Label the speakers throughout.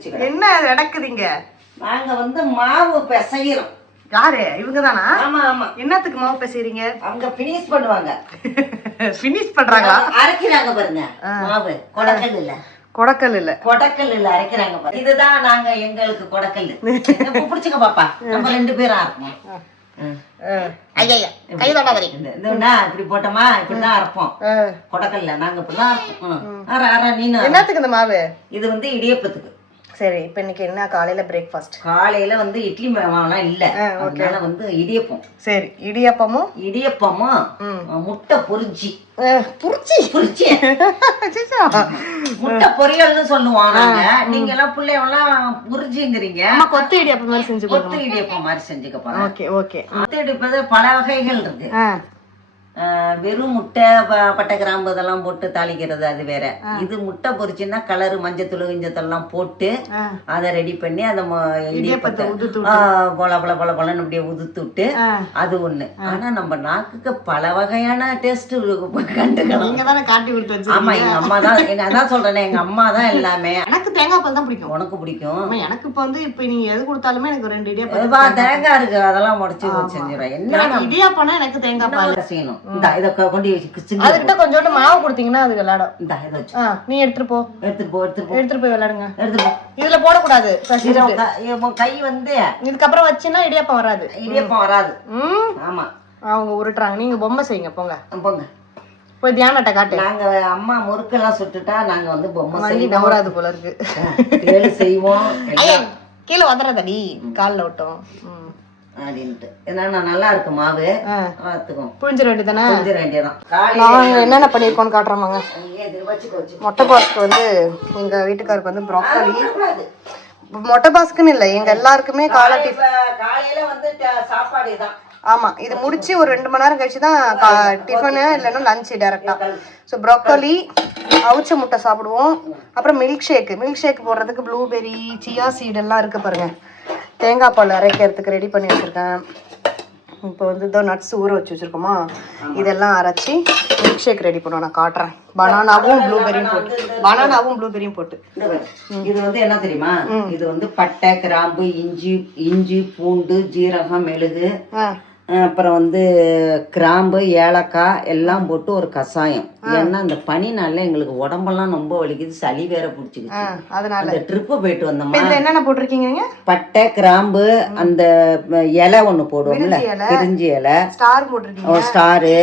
Speaker 1: வச்சுக்கிறேன்.
Speaker 2: என்ன நடக்குதுங்க?
Speaker 1: நாங்க வந்து மாவு பிசைகிறோம்
Speaker 2: யாரு? இவங்க தானா
Speaker 1: ஆமா ஆமா.
Speaker 2: என்னத்துக்கு மாவு பேசுறீங்க
Speaker 1: அவங்க பினிஷ் பண்ணுவாங்க.
Speaker 2: ஃபினிஷ் பண்றாங்களா?
Speaker 1: அரைக்கிறாங்க பாருங்க மாவு. கொடக்கல் இல்ல.
Speaker 2: கொடக்கல் இல்ல.
Speaker 1: கொடக்கல் இல்ல அரைக்கிறாங்க பாருங்க இதுதான் நாங்க எங்களுக்கு கொடக்கல். என்ன பிடிச்சுக்க பாப்பா? நம்ம ரெண்டு பேரும் அரைப்போம்.
Speaker 2: ஐயா கை
Speaker 1: இப்படி போட்டோமா? இப்படிதான் அரைப்போம். கொடக்கல்ல நாங்க இப்படிதான் அரைப்போம். அரை அரை நீனு.
Speaker 2: என்னத்துக்கு இந்த மாவு?
Speaker 1: இது வந்து இடியப்பத்துக்கு.
Speaker 2: சரி இப்போ இன்னைக்கு என்ன? காலையில பிரேக்ஃபாஸ்ட்
Speaker 1: காலையில வந்து இட்லி மாவுலாம் இல்ல. அதனால வந்து இடியப்பம்.
Speaker 2: சரி இடியாப்பமும்?
Speaker 1: இடியப்பமும் முட்டை பொரிச்சி
Speaker 2: புரிச்சி
Speaker 1: பொரிச்சி முட்டை பொரியல்னு சொல்லுவோம் நாங்க. நீங்க எல்லாம் பிள்ளைவெல்லாம் புரிஞ்சுங்கிறீங்க.
Speaker 2: கொத்து இடியாப்பம் மாதிரி செஞ்சு
Speaker 1: கொத்து இடியப்பம் மாதிரி செஞ்சுக்க போறேன்.
Speaker 2: Okay okay.
Speaker 1: கொத்து இடிப்பது பல வகைகள் இருக்கு. வெறும் முட்டை பட்டை கிராம்பு இதெல்லாம் போட்டு தாளிக்கிறது அது வேற. இது முட்டை பொரிச்சுன்னா கலரு மஞ்சத்தூள் கிஞ்சத்தெல்லாம் போட்டு. அதை ரெடி பண்ணி அதை இடியப்பத்தை பொல பொல பொல பொலன்னு அப்படியே உதுத்து விட்டு
Speaker 2: ஆ.
Speaker 1: அது ஒண்ணு. ஆனா நம்ம நாக்குக்கு பல வகையான டேஸ்ட் கண்டுக்கலாம். ஆமா எங்க அம்மா தான் எங்க அதான் சொல்றேனே எங்க அம்மா தான் எல்லாமே.
Speaker 2: எனக்கு தேங்காய் பால் தான் பிடிக்கும்.
Speaker 1: உனக்கு பிடிக்கும்?
Speaker 2: எனக்கு இப்போ வந்து இப்போ நீங்க எது கொடுத்தாலுமே எனக்கு ரெண்டு இடியாப்பம்
Speaker 1: தேங்காய் இருக்கு அதெல்லாம் முடிச்சு செஞ்சிடும் என்ன
Speaker 2: இடியாப்பம்னா எனக்கு தேங்காய் பால்.
Speaker 1: செய்யணும்? இந்த இதை கொண்டு வச்சு
Speaker 2: அதுக்கிட்ட கொஞ்சோண்டு மாவு கொடுத்தீங்கன்னா அது விளையாடும்.
Speaker 1: இந்த இதை வச்சு.
Speaker 2: நீ எடுத்துட்டு போ.
Speaker 1: எடுத்துட்டு போ எடுத்துட்டு போ.
Speaker 2: எடுத்துட்டு போய் விளையாடுங்க.
Speaker 1: எடுத்துட்டு போ.
Speaker 2: இதுல போடக்கூடாது
Speaker 1: க- வந்து
Speaker 2: இதுக்கப்புறம் வச்சுன்னா இடியாப்பம் வராது.
Speaker 1: இடியப்பம் வராது.
Speaker 2: ம்.
Speaker 1: ஆமா.
Speaker 2: அவங்க உருட்டுறாங்க. நீங்க பொம்மை செய்யுங்க போங்க.
Speaker 1: போங்க.
Speaker 2: போய் தியானட்ட காட்டு.
Speaker 1: நாங்க அம்மா முறுக்கெல்லாம் சுட்டுட்டா நாங்க வந்து பொம்மை செய்வோம்.
Speaker 2: நவராது போல இருக்கு.
Speaker 1: செய்வோம்.
Speaker 2: கீழே வந்துடாதடி கால்ல விட்டோம்
Speaker 1: அப்படின்ட்டு. என்னன்னா நல்லா இருக்கு மாவு. பார்த்துக்கோம்
Speaker 2: புரிஞ்சிட வேண்டியதானே
Speaker 1: கொஞ்சம் வேண்டியதான் காலையில
Speaker 2: நாங்க என்னென்ன பண்ணியிருக்கோம்னு காட்டுறோமாங்க மொட்டை பாஸ்க்கு வந்து எங்க வீட்டுக்காருக்கு வந்து ப்ராக்கலி. மொட்டை பாஸ்க்குன்னு இல்லை எங்க எல்லாருக்குமே காலை டிஃப்
Speaker 1: இப்ப காலையில வந்து ட- சாப்பாடு தான்
Speaker 2: ஆமா இது முடிச்சு ஒரு ரெண்டு மணி நேரம் கழிச்சு தான் டிஃபனு இல்லைன்னா லஞ்ச் டேரக்டா ஸோ ப்ரோக்கோலி அவிச்ச முட்டை சாப்பிடுவோம். அப்புறம் மில்க் ஷேக் மில்க் ஷேக் போடுறதுக்கு ப்ளூபெர்ரி சியா சீட் எல்லாம் இருக்கு பாருங்க. தேங்காய் பால் அரைக்கிறதுக்கு ரெடி பண்ணி வச்சிருக்கேன். இப்போ வந்து இதோ நட்ஸ் ஊற வச்சு வச்சிருக்கோமா? இதெல்லாம் அரைச்சி மில்க் ஷேக் ரெடி பண்ணுவோம். நான் காட்டுறேன். பனானாவும் ப்ளூபெரியும் போட்டு. பனானாவும் ப்ளூபெரியும் போட்டு.
Speaker 1: இது வந்து என்ன தெரியுமா? இது வந்து பட்டை கிராம்பு இஞ்சி இஞ்சி பூண்டு ஜீரகம் மெழுகு. அப்புறம் வந்து கிராம்பு ஏலக்காய் எல்லாம் போட்டு ஒரு கஷாயம். ஏன்னா அந்த பனி நாள்ல எங்களுக்கு உடம்பெல்லாம் ரொம்ப வலிக்குது சளி வேற பிடிச்சிக்கிச்சு.
Speaker 2: அதனால.
Speaker 1: அந்த ட்ரிப்பு போயிட்டு வந்தோமா?
Speaker 2: என்னென்ன போட்டிருக்கீங்க
Speaker 1: பட்டை கிராம்பு அந்த இலை ஒண்ணு போடுவோம்ல
Speaker 2: பிரிஞ்சி இலை. ஸ்டார் போட்டிருக்கீங்க.
Speaker 1: ஸ்டாரு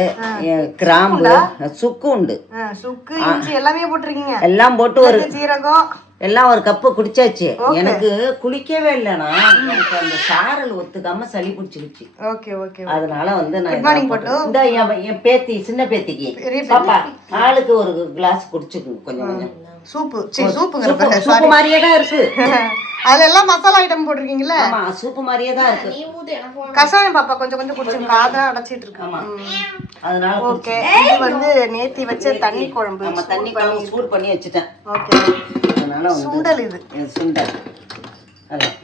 Speaker 1: கிராம்பு சுக்கு உண்டு?
Speaker 2: சுக்கு எல்லாமே போட்டிருக்கீங்க.
Speaker 1: எல்லாம் போட்டு ஒரு
Speaker 2: சீரகம்
Speaker 1: எல்லாம் ஒரு கப்பு குடிச்சாச்சு. எனக்கு குளிக்கவே இல்லைனா எனக்கு அந்த சாரல் ஒத்துக்காம சளி பிடிச்சிருச்சு.
Speaker 2: ஓகே ஓகே
Speaker 1: அதனால வந்து நான் இந்த என் பேத்தி சின்ன பேத்திக்கு. பாப்பா ஆளுக்கு ஒரு கிளாஸ் குடிச்சுக்குங்க கொஞ்சம் கொஞ்சம்.
Speaker 2: சூப்பு. சரி சூப்புங்கிற
Speaker 1: சூப்பு மாதிரியே தான் இருக்கு.
Speaker 2: அதுல எல்லாம் மசாலா ஐட்டம் போட்டிருக்கீங்கல்ல?
Speaker 1: ஆமா சூப்பு மாதிரியே தான் இருக்கு.
Speaker 2: கசாயம் பாப்பா கொஞ்சம் கொஞ்சம் குடிச்சு காதா அடைச்சிட்டு இருக்கு.
Speaker 1: ஆமா. அதனால
Speaker 2: ஓகே இது வந்து நேத்தி வச்ச தண்ணி குழம்பு.
Speaker 1: நம்ம தண்ணி குழம்பு சூடு பண்ணி வச்சுட்டேன்.
Speaker 2: ஓகே
Speaker 1: அதனால
Speaker 2: சுண்டல் இது.
Speaker 1: சுண்டல். அதான்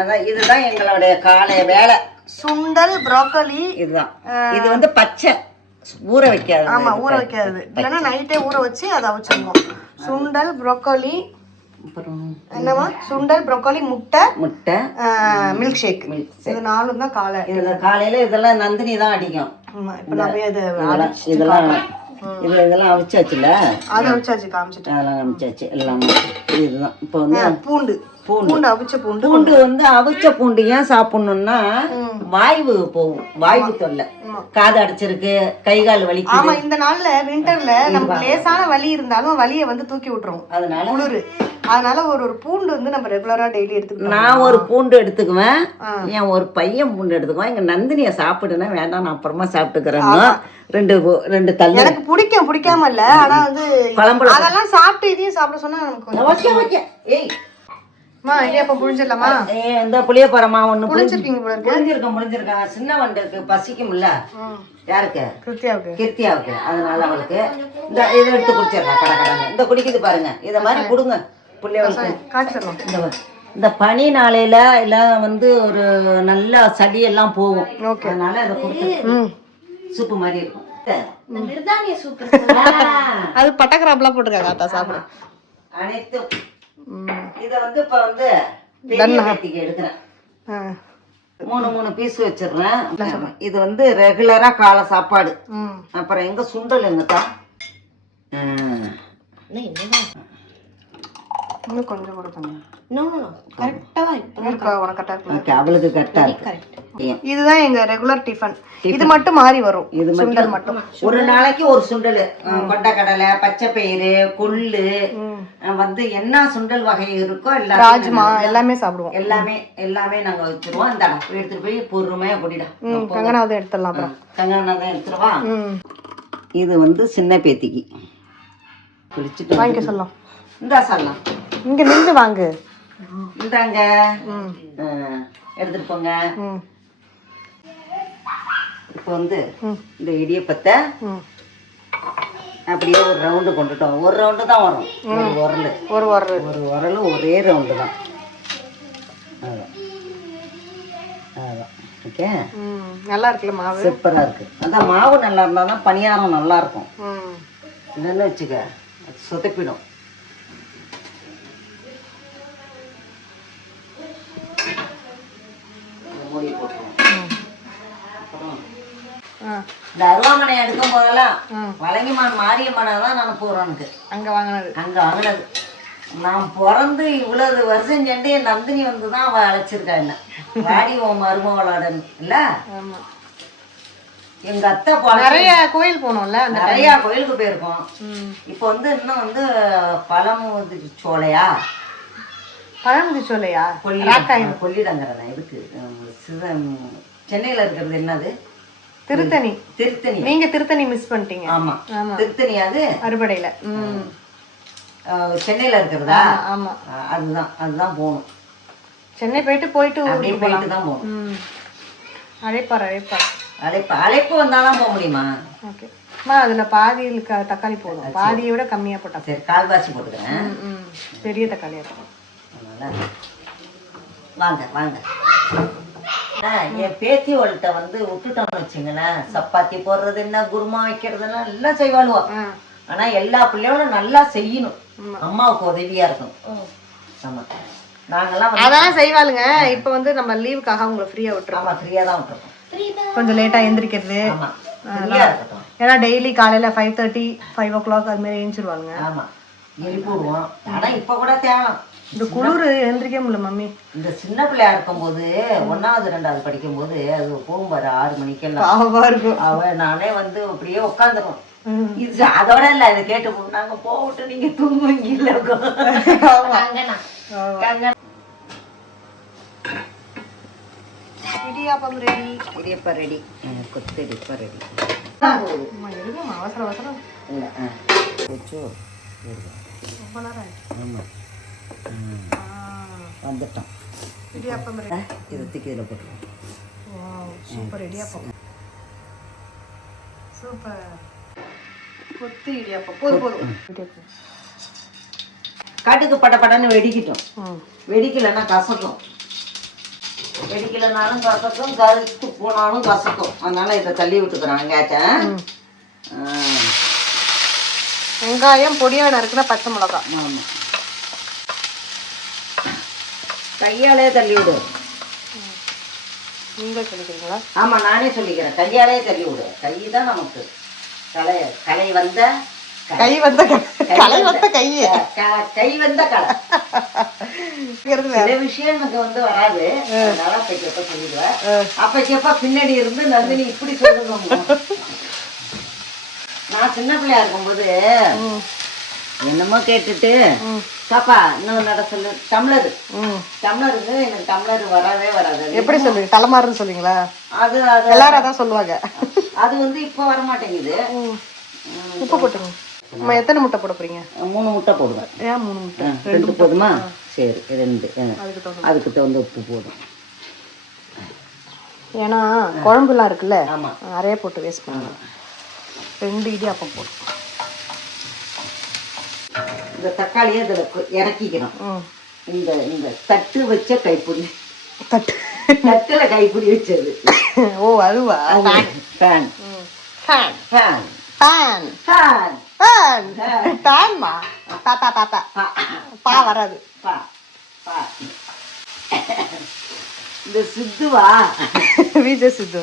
Speaker 1: அதான் இதுதான் எங்களுடைய காலை வேலை.
Speaker 2: சுண்டல் ப்ரோக்கோலி
Speaker 1: இதுதான். இது வந்து பச்சை. ஊற வைக்காது.
Speaker 2: ஆமா ஊற வைக்காது. இல்லைன்னா நைட்டே ஊற வச்சு அதை அவிச்சிருவோம். சுண்டல் ப்ரோக்கோலி
Speaker 1: அப்புறம்
Speaker 2: என்னவா சுண்டல் ப்ரோக்கோலி முட்டை
Speaker 1: முட்டை.
Speaker 2: மில்க் ஷேக் இது நாலும் தான் காலை.
Speaker 1: இதுல காலையில இதெல்லாம் நந்தினி தான் அடிக்கும்.
Speaker 2: ஆமா இப்போ நான்
Speaker 1: இதெல்லாம் இது இதெல்லாம் அவிச்சாச்சுல
Speaker 2: அதை வச்சாச்சு காமிச்சிட்டேன்.
Speaker 1: அதெல்லாம் அவிச்சாச்சு எல்லாமே. இதுதான். இப்போ வந்து
Speaker 2: பூண்டு. பூண்டு. அவிச்ச பூண்டு.
Speaker 1: பூண்டு வந்து அவிச்ச பூண்டு ஏன் சாப்பிடணும்னா வாய்வு போகும். வாய்வு தொல்லை. காது அடைச்சிருக்கு கை கால் வலிக்குது.
Speaker 2: ஆமா இந்த நாள்ல விண்டர்ல நமக்கு லேசான வலி இருந்தாலும் வலியை வந்து தூக்கி விட்டுரும்.
Speaker 1: அதனால?
Speaker 2: குளிரு. அதனால ஒரு ஒரு பூண்டு வந்து நம்ம ரெகுலரா டெய்லி எடுத்துக்கணும்
Speaker 1: நான் ஒரு பூண்டு எடுத்துக்குவேன். என் ஒரு பையன் பூண்டு எடுத்துக்குவேன். எங்க நந்தினியை சாப்பிடுனா வேண்டாம் நான் அப்புறமா சாப்பிட்டுக்கிறேன்னு ரெண்டு ரெண்டு தள்ளு.
Speaker 2: எனக்கு பிடிக்கும் பிடிக்காம இல்ல. ஆனா வந்து
Speaker 1: குழம்புல
Speaker 2: அதெல்லாம் சாப்பிட்டு இதையும் சாப்பிட சொன்னா நமக்கு
Speaker 1: ஓகே ஓகே. ஏய்
Speaker 2: அம்மா இடியாப்பம் புழிஞ்சிடலாமா?
Speaker 1: ஏய், இந்த புளியப்பறமா ஒண்ணு புளிஞ்சு
Speaker 2: புழிஞ்சிருக்கீங்க போல இருக்கு.
Speaker 1: சின்ன வண்டுக்கு பசிக்கும்ல. யாருக்கு?
Speaker 2: கிருத்தியாவுக்கு.
Speaker 1: கிருத்தியாவுக்கு. அதனால அவளுக்கு. இந்த இதை எடுத்து குடிச்சிடுறேன் கடை கடை இந்த குடிக்குது பாருங்க. இத மாதிரி கொடுங்க. பிள்ளைகளுக்கு இந்த இந்த பனி நாளையில எல்லாம் வந்து ஒரு நல்ல சளி எல்லாம் போகும் அதனால அதை கொடுத்து.
Speaker 2: ம்.
Speaker 1: சூப்பு மாதிரி இருக்கும்.
Speaker 2: அது பட்டக்கிராப்லாம் போட்டிருக்காங்க ஆத்தா சாப்பிடு.
Speaker 1: அனைத்து
Speaker 2: ம்
Speaker 1: இதை வந்து இப்போ வந்து எடுக்கிறேன்.
Speaker 2: ஆ.
Speaker 1: மூணு மூணு பீஸ் வச்சிடுறேன். இது வந்து ரெகுலரா காலை சாப்பாடு.
Speaker 2: ம்.
Speaker 1: அப்புறம் எங்க சுண்டல் எங்கத்தா
Speaker 2: இன்னும் கொஞ்சம் கூட பண்ணு.
Speaker 3: கரெக்டாக
Speaker 2: இருக்கா. உனக்கு கரெக்டாக இருக்கு
Speaker 1: அவளுக்கு கரெக்டா இருக்கு.
Speaker 2: இதுதான் எங்க ரெகுலர் டிஃபன் இது மட்டும் மாறி வரும்.
Speaker 1: இது
Speaker 2: சுண்டல் மட்டும்.
Speaker 1: ஒரு நாளைக்கு ஒரு சுண்டல். கொண்டக்கடலை பச்சை பயிறு கொள்ளு வந்து என்ன சுண்டல் வகை இருக்கோ எல்லாமே
Speaker 2: ராஜ்மா எல்லாமே சாப்பிடுவோம்.
Speaker 1: எல்லாமே எல்லாமே நாங்க வச்சிருவோம். இந்த எடுத்துட்டு போய் பொறுமையா கொடிடா
Speaker 2: கங்கனாவது எடுத்துடலாம்
Speaker 1: கங்கனா தான் எடுத்துருவா. இது வந்து சின்ன பேத்திக்கு. குளிச்சுட்டு
Speaker 2: வாங்கிக்க சொல்லலாம்
Speaker 1: இந்தா சொல்லலாம்.
Speaker 2: இங்க நின்று வாங்கு.
Speaker 1: இந்தாங்க. எடுத்துட்டு போங்க. இப்போ வந்து. இந்த இடியப்பத்தை அப்படியே ஒரு ரவுண்டு கொண்டுட்டோம். ஒரு ரவுண்டு தான் வரும். ஒரு உரல்.
Speaker 2: ஒரு ஒரு
Speaker 1: ஒரு உரல் ஒரே ரவுண்டு தான். அதான் அதான் ஓகே?
Speaker 2: நல்லா இருக்குல்ல மாவு?
Speaker 1: சூப்பராக இருக்கு. அதான் மாவு நல்லா இருந்தால் தான் பணியாரம் நல்லா இருக்கும். இல்லைன்னு வச்சுக்க சொதப்பிடும் இதை மூடி போட்டுருவோம் அப்புறம்
Speaker 2: ஆ
Speaker 1: இந்த அருவாமனை எடுக்கும் போதெல்லாம். வலங்கிமான் மாரியம்மனை தான் நான் போகிறேனுக்கு
Speaker 2: அங்க வாங்கினது.
Speaker 1: அங்கே வாங்கினது. நான் பிறந்து இவ்வளவு வருஷம் சென்று என் நந்தினி வந்து தான் அவள் அழைச்சிருக்கா என்ன. வாடி உன் மருமவளாடன்னு இல்ல? எங்க அத்தை போல.
Speaker 2: நிறைய கோயில் போனோம்ல
Speaker 1: நிறைய கோயிலுக்கு போயிருக்கோம். இப்போ வந்து இன்னும் வந்து பழமுதி சோலையா?
Speaker 2: பழமுதி சோலையா?
Speaker 1: உம், சிவ சென்னையில இருக்கிறது என்னது?
Speaker 2: திருத்தணி.
Speaker 1: திருத்தணி.
Speaker 2: நீங்க திருத்தணி மிஸ் பண்ணிட்டீங்க.
Speaker 1: ஆமா. திருத்தணி அது?
Speaker 2: அறுபடையில.
Speaker 1: சென்னையில இருக்கிறதா?
Speaker 2: ஆமா
Speaker 1: அதுதான் அதுதான் போகணும்.
Speaker 2: சென்னை போயிட்டு போயிட்டு
Speaker 1: அப்படியே போயிட்டு தான் போகணும்.
Speaker 2: ம். அழைப்பார் அழைப்பார்.
Speaker 1: அழைப்பு அழைப்பு வந்தாதான் போக முடியுமா?
Speaker 2: ஓகே. அம்மா அதுல பாதி தக்காளி போதும். பாதியை விட கம்மியா போட்டா
Speaker 1: சரி கால்வாசி போட்டுக்கிறேன்.
Speaker 2: பெரிய தக்காளியா இருக்கும்.
Speaker 1: வாங்க வாங்க. என் பேத்தியோள்கிட்ட வந்து விட்டுட்டோம்னு வச்சுங்களேன். சப்பாத்தி போடுறது என்ன குருமா வைக்கிறதுன்னா எல்லாம் செய்வாளுவா.
Speaker 2: ஆ.
Speaker 1: ஆனா எல்லா பிள்ளையோடும் நல்லா செய்யணும். அம்மாவுக்கு உதவியா இருக்கணும். ஆமா. நாங்கெல்லாம்
Speaker 2: செய்வாளுங்க. இப்ப வந்து நம்ம லீவுக்காக உங்களை ஃப்ரீயா விட்டுறோம்.
Speaker 1: ஆமா ஃப்ரீயா தான் விட்டுருக்கோம்
Speaker 2: கொஞ்சம் லேட்டா எந்திரிக்கிறது.
Speaker 1: ஆமா. ஃப்ரீயா இருக்கட்டும்.
Speaker 2: ஏன்னா டெய்லி காலையில five thirty five o'clock அது மாதிரி எழுந்திருவாங்க
Speaker 1: ஆமா. எழுப்பி விடுவோம். ஆனா இப்ப கூட தேவை
Speaker 2: இந்த குளிர் எழுந்திரிக்க முடியல மம்மி.
Speaker 1: இந்த சின்ன பிள்ளையா இருக்கும்போது ஒன்னாவது ரெண்டாவது படிக்கும்போது அது போகும்பாரு ஆறு மணிக்கெல்லாம்.
Speaker 2: பாவமா இருக்கும்.
Speaker 1: அவ நானே வந்து அப்படியே உட்காந்துருவோம்
Speaker 2: ம்.
Speaker 1: இது அதோட இல்ல இதை கேட்டு போ- நாங்க போவிட்டு நீங்க தூங்குவீங்க இல்ல.
Speaker 2: Idiyappam ready
Speaker 1: idiyappam ready. Kothu idiyappam ready
Speaker 2: அவசர அவசரம்.
Speaker 1: இல்ல ஆ. கொச்சு
Speaker 2: ரொம்ப
Speaker 1: வந்துட்டோம்.
Speaker 2: இடியாப்பம்
Speaker 1: இதை தூக்கி இதில் போட்டுருவோம்.
Speaker 2: Wow super idiyappam. Super. Kothu idiyappam. போதும் போதும்
Speaker 1: காட்டுக்கு பட படன்னு வெடிக்கட்டும். வெடிக்கலைன்னா கசக்கும். வெடிக்கலைனாலும் கசக்கும் கருத்து போனாலும் கசக்கும். அதனால இதை தள்ளி விட்டுக்கிறேன் வெங்காயத்தை
Speaker 2: வெங்காயம் பொடியா நறுக்குனா பச்சை மிளகாய்
Speaker 1: ஆமா. கையாலே தள்ளி விடு.
Speaker 2: நீங்க சொல்லிக்கிறீங்களா?
Speaker 1: ஆமா நானே சொல்லிக்கிறேன். கையாலே தள்ளி விடு. கை தான் நமக்கு. கலை. கலை வந்த க-
Speaker 2: வந்த கலை வந்த கை.
Speaker 1: க- க- கை வந்த கலை. சில விஷயம் எனக்கு வந்து வராது. அதனால அப்பைக்கப்ப சொல்லிடுவேன். அப்பைக்கப்ப பின்னாடி இருந்து நந்தினி இப்படி சொல்லணும் நான் சின்ன பிள்ளையா இருக்கும்போது என்னமோ கேட்டுட்டு பாப்பா இன்னும் நட சொல்லு. டம்ளர் டம்ளருக்கு எனக்கு டம்ளர் வரவே வராது.
Speaker 2: எப்படி சொல்லுவீங்க தலைமாறுன்னு சொல்லுவீங்களா?
Speaker 1: அது அது.
Speaker 2: எல்லாரும் அதான் சொல்லுவாங்க.
Speaker 1: அது வந்து இப்போ வர மாட்டேங்குது.
Speaker 2: உப்பு போட்டுங்க நம்ம எத்தனை முட்டை போட போறீங்க?
Speaker 1: மூணு முட்டை போடுவேன்.
Speaker 2: ஏன் மூணு முட்டை?
Speaker 1: ரெண்டு போதுமா? சரி ரெண்டு.
Speaker 2: அதுக்கு தகுந்த
Speaker 1: உப்பு. போதும்.
Speaker 2: ஏன்னா குழம்புலாம் இருக்குல்ல?
Speaker 1: ஆமா.
Speaker 2: நிறைய போட்டு வேஸ்ட் பண்ணுங்க ரெண்டு இடியாப்பம் போட்டு
Speaker 1: இந்த தக்காளியை இதில் இறக்கிக்கணும். இந்த இந்த தட்டு வச்ச கைப்பிடி.
Speaker 2: தட்டு.
Speaker 1: தட்டில் கைப்பிடி வச்சது.
Speaker 2: ஓ அதுவா?
Speaker 1: Fan
Speaker 2: fan
Speaker 1: fan
Speaker 2: fan
Speaker 1: fan
Speaker 2: fan ஃபேன்மா பாப்பா பாப்பா பா வராது.
Speaker 1: பா பா இந்த சித்துவா?
Speaker 2: விஜய் சித்து.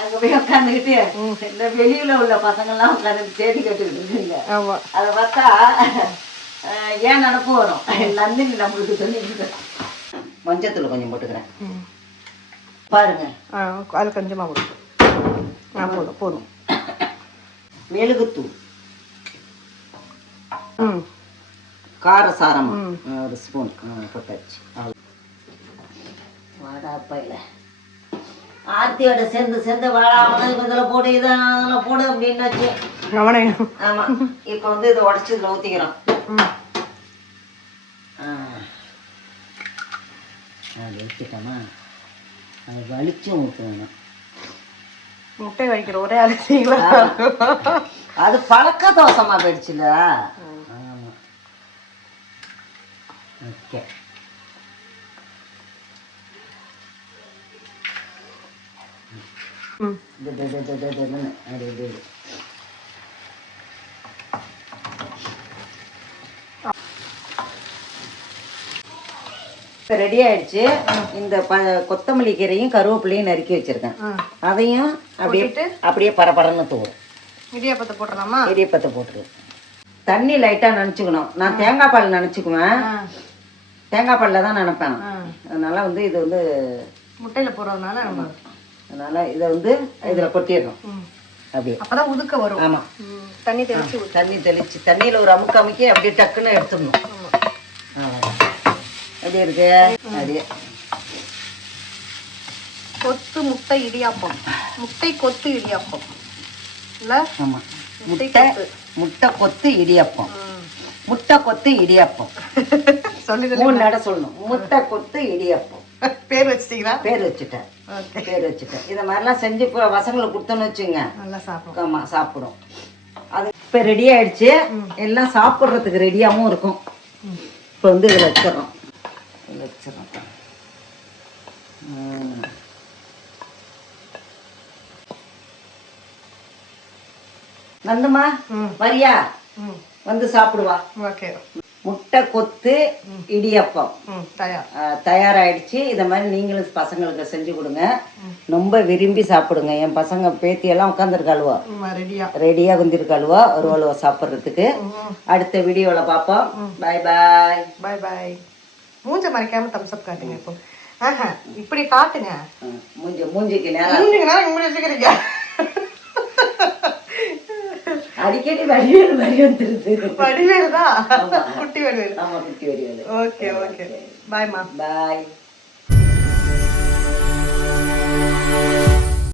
Speaker 1: அங்க போய் உட்காந்துக்கிட்டு இந்த வெளியில உள்ள பசங்கள்லாம் உட்காந்து தேடி கேட்டுக்கிட்டு இருக்குங்க. அதை பார்த்தா ஏன் நினப்பு வரும்? நந்தினி நம்மளுக்கு சொல்லி மஞ்சத்தூள் கொஞ்சம் போட்டுக்கிறேன். பாருங்க.
Speaker 2: அது கொஞ்சமா போடும் ஆ போதும் போதும்
Speaker 1: மெழுகுத்தூள்.
Speaker 2: ம்.
Speaker 1: காரசாரம். ஒரு ஸ்பூன் போட்டாச்சு. வாடா பையில. ஆர்த்தியோட சேர்ந்து சேர்ந்து வாடா இதில் போடு இதான் அதில் போடு அப்படின்னாச்சு.
Speaker 2: அவனே
Speaker 1: ஆமா இப்போ வந்து இதை உடச்சி இதில் ஊற்றிக்கிறோம் அது ஊற்றிட்டோமா அது வலிச்சும் ஊற்ற வேணும்
Speaker 2: முட்டை கழிக்கிற ஒரே ஆளு
Speaker 1: அது பழக்க தோசமா போயிடுச்சுல. ஆமா. ஓகே. ரெடி ஆயிடுச்சு. இந்த ப கொத்தமல்லி கீரையும் கருவேப்பிலையும் நறுக்கி வச்சிருக்கேன். அதையும் அப்படியே அப்படியே பரபரன்னு தூவும்.
Speaker 2: இடியாப்பத்தை போட்டுடலாமா?
Speaker 1: இடியப்பத்தை போட்டுரு தண்ணி லைட்டாக நினச்சிக்கணும். நான் தேங்காய் பால் நினச்சிக்குவேன். தேங்காய் பாலில் தான் நினைப்பேன். அதனால வந்து இது வந்து
Speaker 2: முட்டையில போடுறதுனால நம்ம
Speaker 1: அதனால இதை வந்து இதில் கொட்டிடணும். அப்படியே
Speaker 2: அப்பதான் உதுக்க வரும்.
Speaker 1: ஆமாம்
Speaker 2: தண்ணி தெளிச்சு.
Speaker 1: தண்ணி தெளிச்சு தண்ணியில் ஒரு அமுக்கு அமுக்கி அப்படியே டக்குன்னு எடுத்துடணும். எப்படி இருக்கு? அப்படியே.
Speaker 2: கொத்து முட்டை இடியாப்பம். முட்டை கொத்து இடியாப்பம். இல்ல?
Speaker 1: ஆமாம்
Speaker 2: முட்டை
Speaker 1: முட்டை
Speaker 2: கொத்து.
Speaker 1: இடியப்பம். முட்டை கொத்து இடியப்பம்.
Speaker 2: சொல்லி
Speaker 1: மூணு நட சொல்லணும். முட்டை கொத்து இடியப்பம்.
Speaker 2: பேர் வச்சிட்டீங்களா?
Speaker 1: பேர் வச்சுட்டேன்.
Speaker 2: ஓகே.
Speaker 1: பேர் வச்சுட்டேன். இதை மாதிரிலாம் செஞ்சு இப்போ பசங்களுக்கு கொடுத்தோன்னு வச்சுங்க.
Speaker 2: நல்லா சாப்பிடும்.
Speaker 1: ஆமாம் சாப்பிடும். அது இப்போ ரெடி ஆயிடுச்சு. எல்லாம் சாப்பிட்றதுக்கு ரெடியாகவும் இருக்கும். இப்போ வந்து இதில் வச்சிடறோம். இதில் வச்சிடறோம். ம். நந்துமா
Speaker 2: ம்.
Speaker 1: வரியா? வந்து சாப்பிடுவா.
Speaker 2: ஓகே.
Speaker 1: முட்டை கொத்து இடியப்பம்.
Speaker 2: ம் தயார்.
Speaker 1: ஆஹ் தயாராயிடுச்சு. இதை மாதிரி நீங்களும் பசங்களுக்கு செஞ்சு கொடுங்க. ரொம்ப விரும்பி சாப்பிடுங்க. என் பசங்க பேத்தியெல்லாம் உட்காந்துருக்காளுவா
Speaker 2: ம் ரெடியா.
Speaker 1: ரெடியாக குந்திருக்காளுவா ஒரு அழுவா சாப்பிட்றதுக்கு. அடுத்த வீடியோவில் பார்ப்போம் பாய் பாய்
Speaker 2: பை பை மூஞ்ச மறைக்காம தம்ஸ் அப் காட்டுங்க இப்போ. ஆஹா இப்படி காட்டுங்க.
Speaker 1: மூஞ்சி மூஞ்சிக்கு நேரம்
Speaker 2: மூஞ்சிங்கன்னா இப்படி வச்சுக்கிறீங்க.
Speaker 1: அடிக்கடி வடிவேல் வரி வந்துருது.
Speaker 2: வடிவேல்? தான் குட்டி வடிவேல்.
Speaker 1: ஆமா குட்டி வடிவேல்.
Speaker 2: Okay okay. பாய்மா.
Speaker 1: பாய்.